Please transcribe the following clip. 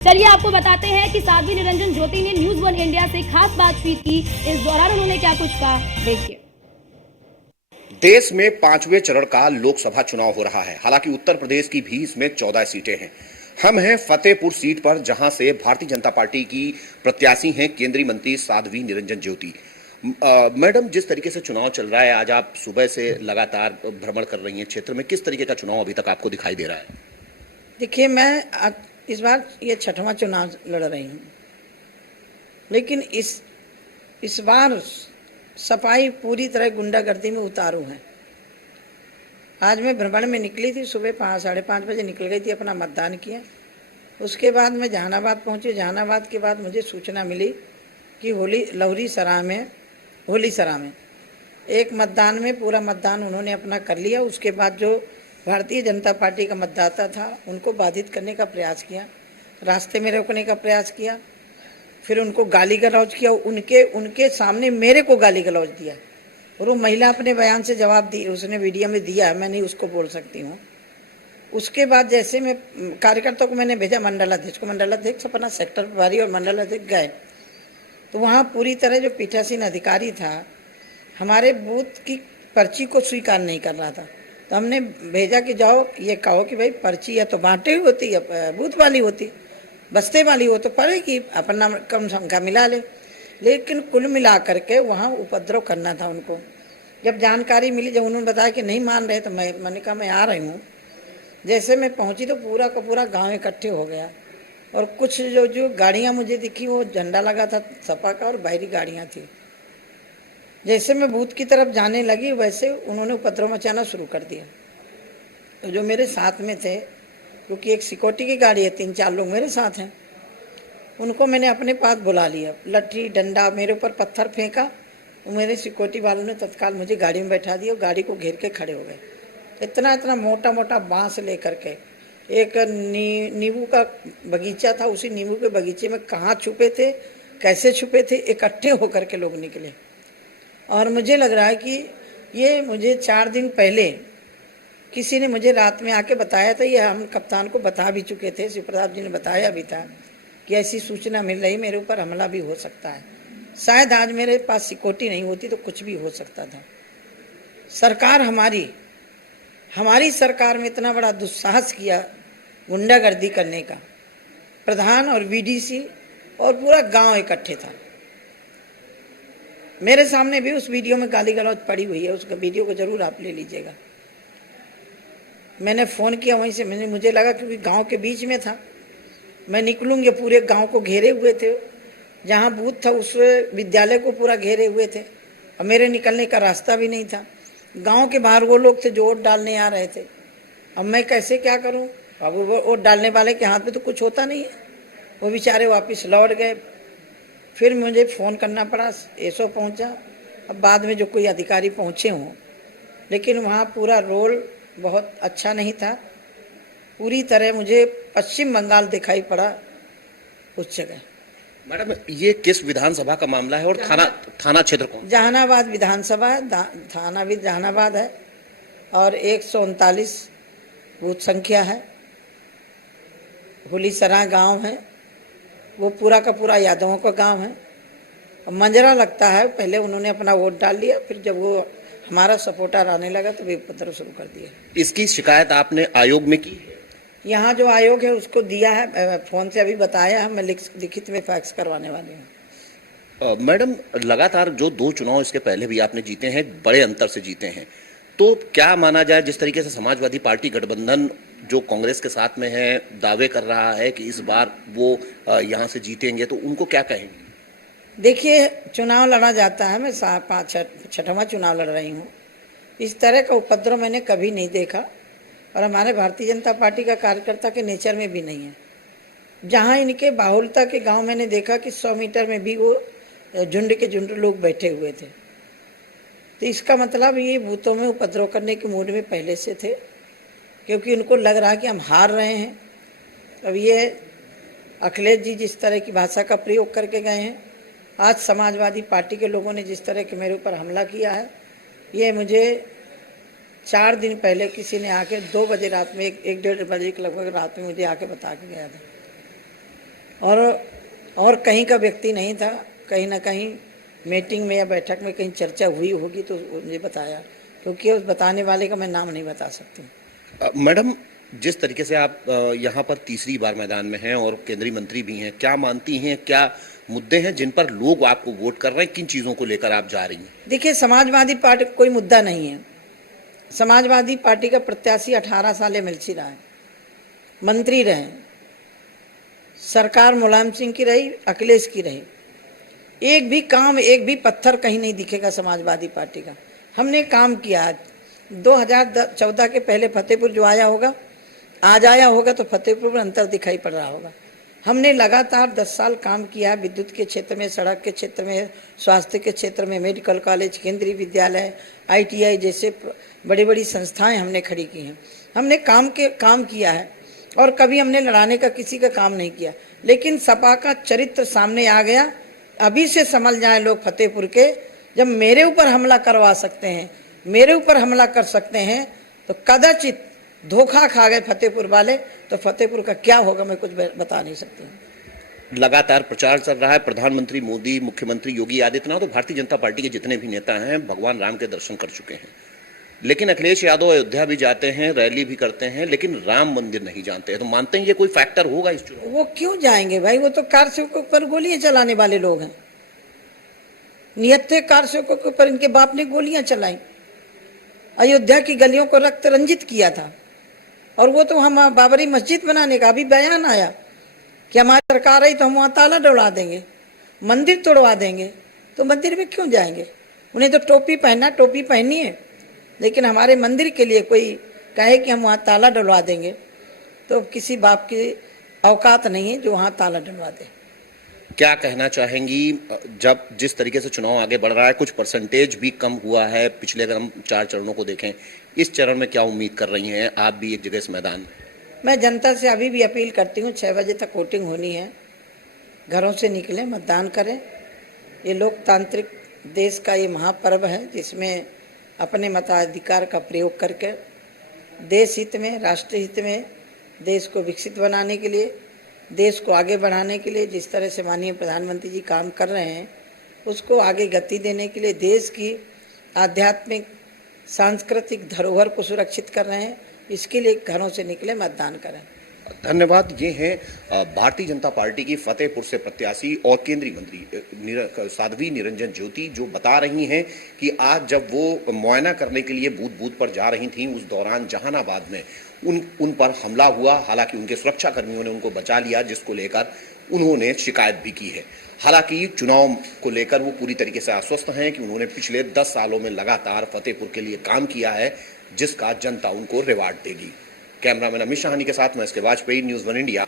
चलिए आपको बताते हैं कि साध्वी निरंजन ज्योति ने न्यूज वन इंडिया से खास बातचीत की। इस दौरान उन्होंने क्या कुछ कहा, देखिए। देश में 5वें चरण का लोकसभा चुनाव हो रहा है। हालांकि उत्तर प्रदेश की भी इसमें 14 सीटें हैं। हम हैं फतेहपुर सीट पर, जहां से भारतीय जनता पार्टी की प्रत्याशी हैं केंद्रीय मंत्री साध्वी निरंजन ज्योति। मैडम, जिस तरीके से चुनाव चल रहा है, आज आप सुबह से लगातार भ्रमण कर रही हैं क्षेत्र में, किस तरीके का चुनाव अभी तक आपको दिखाई दे रहा है? देखिए, मैं इस बार ये 6वां चुनाव लड़ रही हूँ, लेकिन इस बार सफाई पूरी तरह गुंडागर्दी में उतारू है। आज मैं भ्रमण में निकली थी, सुबह 5-5:30 बजे निकल गई थी, अपना मतदान किया। उसके बाद मैं जहानाबाद पहुंची। जहानाबाद के बाद मुझे सूचना मिली कि होली सरा में एक मतदान में पूरा मतदान उन्होंने अपना कर लिया। उसके बाद जो भारतीय जनता पार्टी का मतदाता था, उनको बाधित करने का प्रयास किया, रास्ते में रोकने का प्रयास किया, फिर उनको गाली गलौज किया। उनके सामने मेरे को गाली गलौज दिया, और वो महिला अपने बयान से जवाब दी, उसने वीडियो में दिया, मैं नहीं उसको बोल सकती हूँ। उसके बाद जैसे मैं कार्यकर्ताओं को मैंने भेजा, मंडलाध्यक्ष अपना सेक्टर प्रभारी और मंडलाध्यक्ष गए, तो वहाँ पूरी तरह जो पीठासीन अधिकारी था, हमारे बूथ की पर्ची को स्वीकार नहीं कर रहा था। तो हमने भेजा कि जाओ ये कहो कि भाई पर्ची या तो बांटे हुई होती या बूथ वाली होती, बस्ते वाली हो तो पड़ेगी, अपना कम संख्या मिला ले। लेकिन कुल मिला करके वहाँ उपद्रव करना था उनको। जब जानकारी मिली, जब उन्होंने बताया कि नहीं मान रहे, तो मैंने कहा मैं आ रही हूँ। जैसे मैं पहुँची तो पूरा का पूरा गाँव इकट्ठे हो गया, और कुछ जो गाड़ियाँ मुझे दिखी, वो झंडा लगा था सपा का, और बाहरी गाड़ियाँ थी। जैसे मैं बूथ की तरफ जाने लगी, वैसे उन्होंने उपद्रव मचाना शुरू कर दिया। तो जो मेरे साथ में थे, क्योंकि एक सिक्योरिटी की गाड़ी है, 3-4 लोग मेरे साथ हैं, उनको मैंने अपने पास बुला लिया। लट्ठी डंडा मेरे ऊपर पत्थर फेंका, तो मेरे सिक्योरिटी वालों ने तत्काल मुझे गाड़ी में बैठा दिया, और गाड़ी को घेर के खड़े हो गए। इतना मोटा मोटा बांस लेकर के, एक नींबू का बगीचा था, उसी नींबू के बगीचे में कहाँ छुपे थे, कैसे छुपे थे, इकट्ठे होकर के लोग निकले। और मुझे लग रहा है कि ये मुझे 4 दिन पहले किसी ने मुझे रात में आके बताया था। ये हम कप्तान को बता भी चुके थे, शिव प्रताप जी ने बताया भी था कि ऐसी सूचना मिल रही, मेरे ऊपर हमला भी हो सकता है। शायद आज मेरे पास सिक्योरिटी नहीं होती तो कुछ भी हो सकता था। सरकार हमारी सरकार में इतना बड़ा दुस्साहस किया गुंडागर्दी करने का। प्रधान और वीडीसी और पूरा गांव इकट्ठे था। मेरे सामने भी उस वीडियो में गाली गलौज पड़ी हुई है, उसका वीडियो को जरूर आप ले लीजिएगा। मैंने फ़ोन किया वहीं से, मुझे लगा क्योंकि गांव के बीच में था, मैं निकलूँगी, पूरे गांव को घेरे हुए थे। जहां बूथ था उस विद्यालय को पूरा घेरे हुए थे, और मेरे निकलने का रास्ता भी नहीं था। गांव के बाहर वो लोग थे जो वोट डालने आ रहे थे। अब मैं कैसे क्या करूं? अब वो वोट डालने वाले के हाथ में तो कुछ होता नहीं है। वो बेचारे वापस लौट गए। फिर मुझे फ़ोन करना पड़ा, एसओ पहुंचा। अब बाद में जो कोई अधिकारी पहुंचे हों, लेकिन वहाँ पूरा रोल बहुत अच्छा नहीं था। पूरी तरह मुझे पश्चिम बंगाल दिखाई पड़ा उस जगह। मैडम, ये किस विधानसभा का मामला है और थाना क्षेत्र कौन? जहानाबाद विधानसभा है, थाना भी जहानाबाद है, और 139 बूथ संख्या है। होली सरा गाँव है, वो पूरा का पूरा यादवों का गांव है। और मंजरा लगता है, पहले उन्होंने अपना वोट डाल लिया, फिर जब वो हमारा सपोर्टर आने लगा तो वे उपद्रव शुरू कर दिया। इसकी शिकायत आपने आयोग में की? यहाँ जो आयोग है उसको दिया है, फ़ोन से अभी बताया है, मैं लिखित में फैक्स करवाने वाली हूँ। मैडम, लगातार जो 2 चुनाव इसके पहले भी आपने जीते हैं, बड़े अंतर से जीते हैं, तो क्या माना जाए, जिस तरीके से समाजवादी पार्टी गठबंधन जो कांग्रेस के साथ में है, दावे कर रहा है कि इस बार वो यहाँ से जीतेंगे, तो उनको क्या कहेंगे? देखिए, चुनाव लड़ा जाता है, मैं 6वां चुनाव लड़ रही हूँ। इस तरह का उपद्रव मैंने कभी नहीं देखा, और हमारे भारतीय जनता पार्टी का कार्यकर्ता के नेचर में भी नहीं है। जहाँ इनके बाहुल्यता के गांव मैंने देखा कि 100 मीटर में भी वो झुंड के झुंड लोग बैठे हुए थे। तो इसका मतलब ये बूथों में उपद्रव करने के मूड में पहले से थे, क्योंकि उनको लग रहा कि हम हार रहे हैं। अब ये अखिलेश जी जिस तरह की भाषा का प्रयोग करके गए हैं, आज समाजवादी पार्टी के लोगों ने जिस तरह के मेरे ऊपर हमला किया है, ये मुझे 4 दिन पहले किसी ने आके 2 बजे रात में, 1-1:30 बजे के लगभग रात में मुझे आके बता के गया था। और कहीं का व्यक्ति नहीं था। कहीं ना कहीं मीटिंग में या बैठक में कहीं चर्चा हुई होगी तो मुझे बताया, क्योंकि उस बताने वाले का मैं नाम नहीं बता सकती। मैडम, जिस तरीके से आप यहाँ पर तीसरी बार मैदान में हैं और केंद्रीय मंत्री भी हैं, क्या मानती हैं, क्या मुद्दे हैं जिन पर लोग आपको वोट कर रहे हैं, किन चीज़ों को लेकर आप जा रही हैं? देखिए, समाजवादी पार्टी कोई मुद्दा नहीं है। समाजवादी पार्टी का प्रत्याशी 18 साल एमएलसी रहा है, मंत्री रहे, सरकार मुलायम सिंह की रही, अखिलेश की रही। एक भी काम, एक भी पत्थर कहीं नहीं दिखेगा समाजवादी पार्टी का। हमने काम किया। 2014 के पहले फतेहपुर जो आया होगा, आज आया होगा तो फतेहपुर में अंतर दिखाई पड़ रहा होगा। हमने लगातार 10 साल काम किया, विद्युत के क्षेत्र में, सड़क के क्षेत्र में, स्वास्थ्य के क्षेत्र में, मेडिकल कॉलेज, केंद्रीय विद्यालय, ITI जैसे बड़ी बड़ी संस्थाएं हमने खड़ी की हैं। हमने काम किया है और कभी हमने लड़ाने का किसी का काम नहीं किया। लेकिन सपा का चरित्र सामने आ गया। अभी से समझ जाए लोग फतेहपुर के, जब मेरे ऊपर हमला करवा सकते हैं, मेरे ऊपर हमला कर सकते हैं, तो कदाचित धोखा खा गए फतेहपुर वाले, तो फतेहपुर का क्या होगा मैं कुछ बता नहीं सकती। लगातार प्रचार चल रहा है। प्रधानमंत्री मोदी, मुख्यमंत्री योगी आदित्यनाथ और भारतीय जनता पार्टी के जितने भी नेता हैं भगवान राम के दर्शन कर चुके हैं, लेकिन अखिलेश यादव अयोध्या भी जाते हैं, रैली भी करते हैं, लेकिन राम मंदिर नहीं जानते हैं। तो मानते हैं ये कोई फैक्टर होगा इस चुनाव? वो क्यों जाएंगे भाई? वो तो कार सेवकों पर गोलियां चलाने वाले लोग हैं। निहत्थे कार सेवकों के ऊपर इनके बाप ने गोलियां चलाई, अयोध्या की गलियों को रक्त रंजित किया था। और वो तो हम बाबरी मस्जिद बनाने का अभी बयान आया कि हमारी सरकार आई तो हम वहाँ ताला डोला देंगे, मंदिर तोड़वा देंगे। तो मंदिर में क्यों जाएंगे? उन्हें तो टोपी पहननी है, लेकिन हमारे मंदिर के लिए कोई कहे कि हम वहाँ ताला डलवा देंगे, तो किसी बाप की औकात नहीं है जो वहाँ ताला डलवा दे। क्या कहना चाहेंगी, जब जिस तरीके से चुनाव आगे बढ़ रहा है, कुछ परसेंटेज भी कम हुआ है पिछले, अगर हम 4 चरणों को देखें, इस चरण में क्या उम्मीद कर रही हैं आप भी एक जगह इस मैदान में? मैं जनता से अभी भी अपील करती हूँ, 6 बजे तक वोटिंग होनी है। घरों से निकलें, मतदान करें। ये लोकतांत्रिक देश का ये महापर्व है, जिसमें अपने मताधिकार का प्रयोग करके देश हित में, राष्ट्र हित में, देश को विकसित बनाने के लिए, देश को आगे बढ़ाने के लिए जिस तरह से माननीय प्रधानमंत्री जी काम कर रहे हैं, उसको आगे गति देने के लिए, देश की आध्यात्मिक सांस्कृतिक धरोहर को सुरक्षित कर रहे हैं, इसके लिए घरों से निकले, मतदान करें। धन्यवाद। ये हैं भारतीय जनता पार्टी की फतेहपुर से प्रत्याशी और केंद्रीय मंत्री साध्वी निरंजन ज्योति, जो बता रही हैं कि आज जब वो मुआयना करने के लिए बूथ बूथ पर जा रही थीं, उस दौरान जहानाबाद में उन पर हमला हुआ। हालांकि उनके सुरक्षा कर्मियों ने उनको बचा लिया, जिसको लेकर उन्होंने शिकायत भी की है। हालांकि चुनाव को लेकर वो पूरी तरीके से आश्वस्त हैं कि उन्होंने पिछले 10 सालों में लगातार फतेहपुर के लिए काम किया है, जिसका जनता उनको रिवार्ड देगी। कैमरामैन अमित शाहानी के साथ मैं इसके वाजपेयी, न्यूज़ 1 इंडिया।